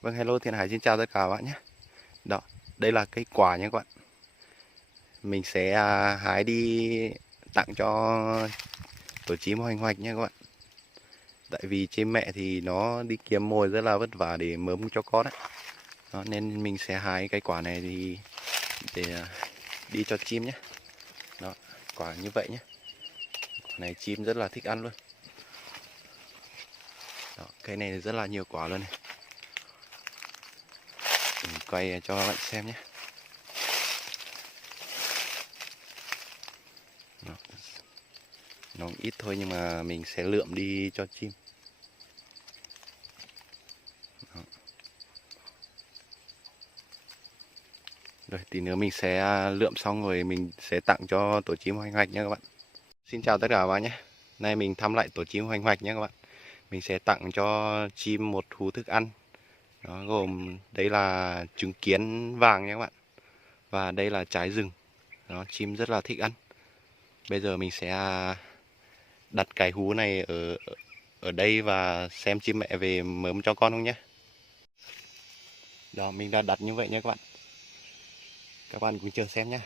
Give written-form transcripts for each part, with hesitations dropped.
Vâng, hello Thiên Hải, xin chào tất cả các bạn nhé. Đó, đây là cây quả nha các bạn. Mình sẽ hái đi tặng cho tổ chim hoành hoạch nha các bạn. Tại vì chim mẹ thì nó đi kiếm mồi rất là vất vả để mớm cho con ấy. Đó, nên mình sẽ hái cái quả này thì để đi cho chim nhé. Đó, quả như vậy nhé. Quả này chim rất là thích ăn luôn. Đó, cây này rất là nhiều quả luôn này. Mình quay cho các bạn xem nhé. Đó, nó ít thôi nhưng mà mình sẽ lượm đi cho chim. Đó. Rồi tí nữa mình sẽ lượm xong rồi mình sẽ tặng cho tổ chim hoành hoạch nhé các bạn. Xin chào tất cả các bạn nhé. Nay mình thăm lại tổ chim hoành hoạch nhé các bạn. Mình sẽ tặng cho chim một hũ thức ăn. Đó, gồm đây là trứng kiến vàng nhé các bạn. Và đây là trái rừng. Đó, chim rất là thích ăn. Bây giờ mình sẽ đặt cái hũ này ở ở đây và xem chim mẹ về mớm cho con không nhé. Đó, mình đã đặt như vậy nhé các bạn. Các bạn cùng chờ xem nhé.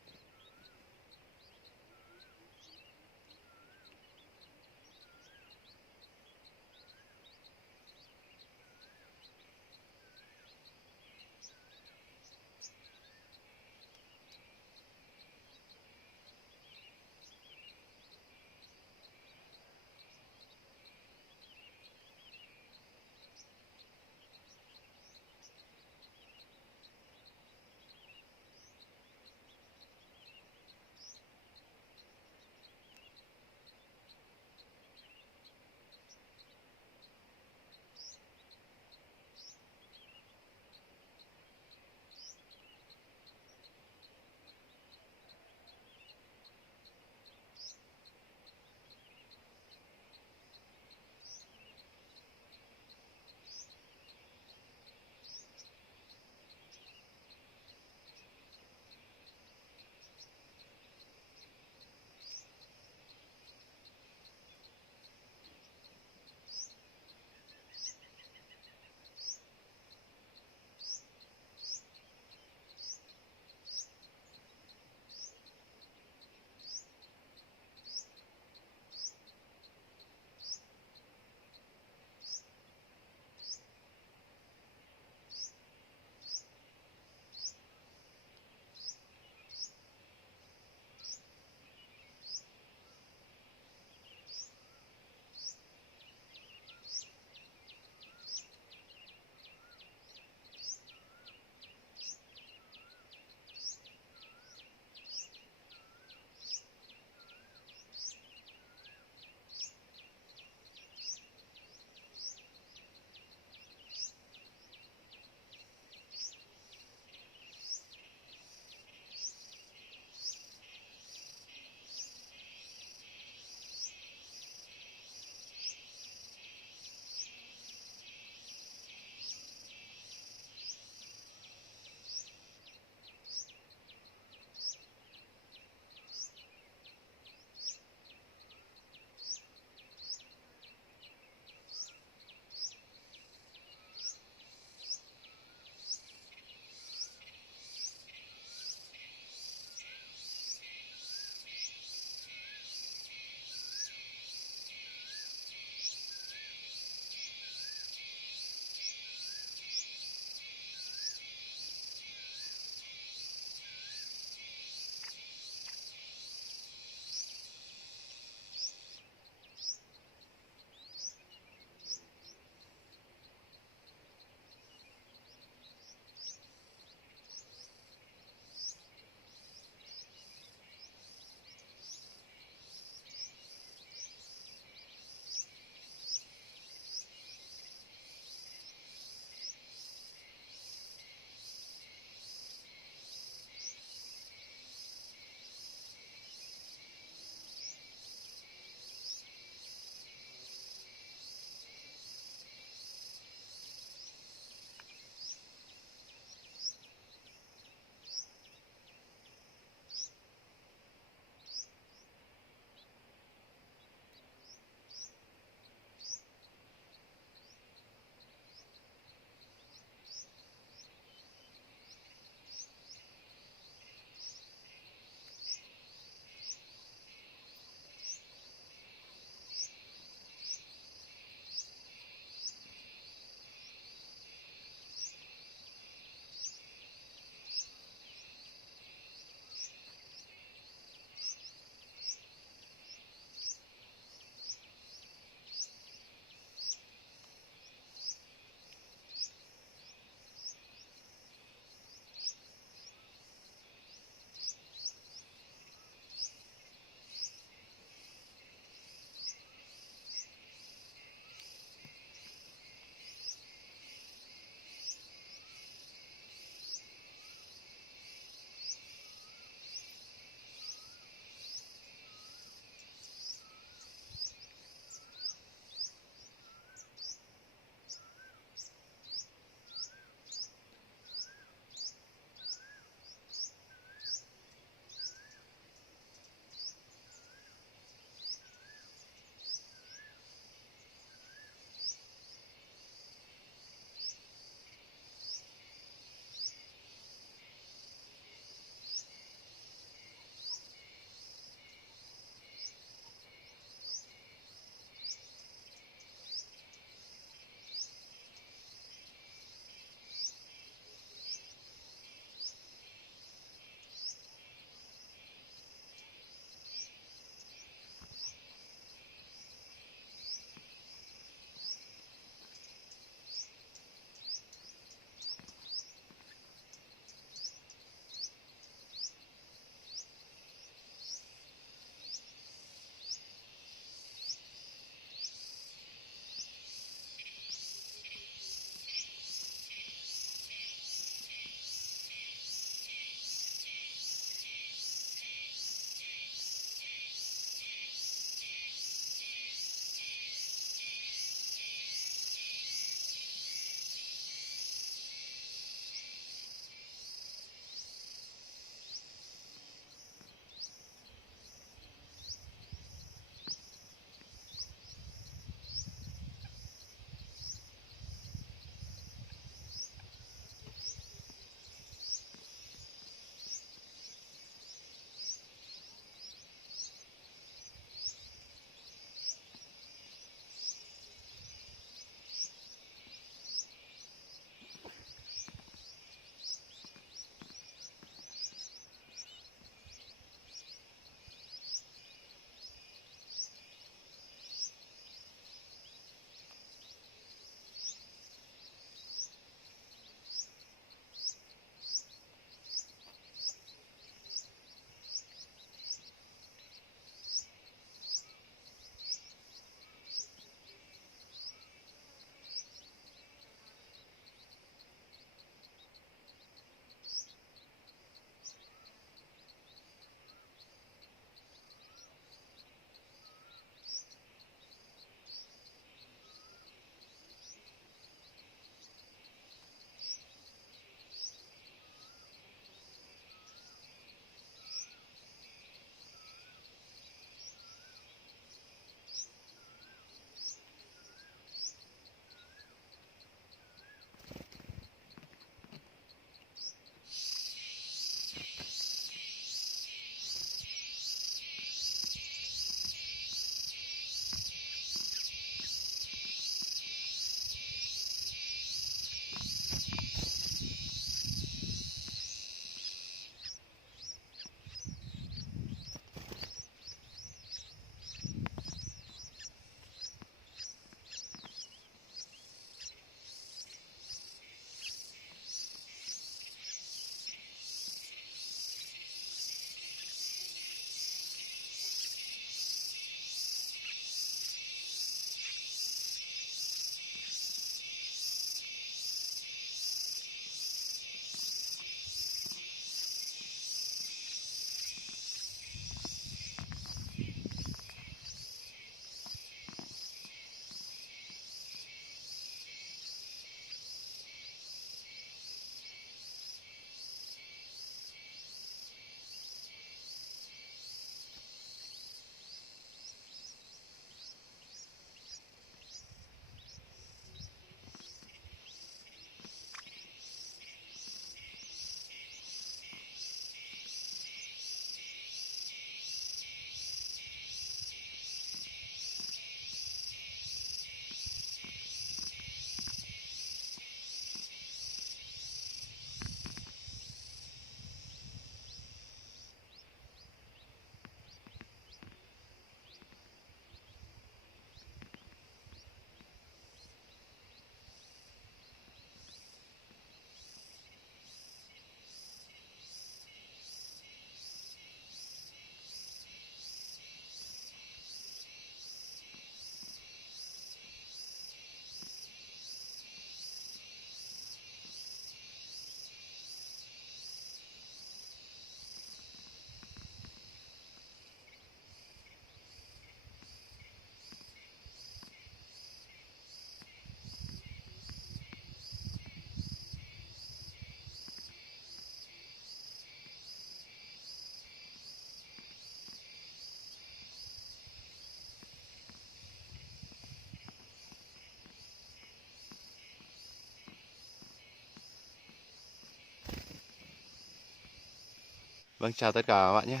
Vâng, chào tất cả các bạn nhé.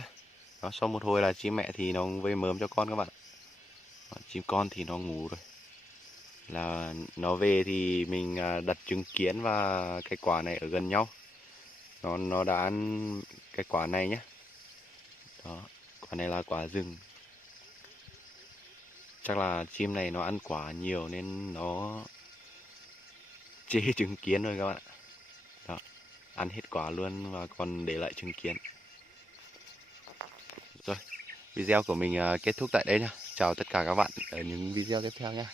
Đó, sau một hồi là chim mẹ thì nó về mớm cho con các bạn. Đó, chim con thì nó ngủ rồi. Là nó về thì mình đặt trứng kiến và cái quả này ở gần nhau. Nó đã ăn cái quả này nhé. Đó, quả này là quả rừng. Chắc là chim này nó ăn quả nhiều nên nó chê trứng kiến rồi các bạn. Đó, ăn hết quả luôn và còn để lại trứng kiến. Rồi, video của mình kết thúc tại đây nhá. Chào tất cả các bạn ở những video tiếp theo nhé.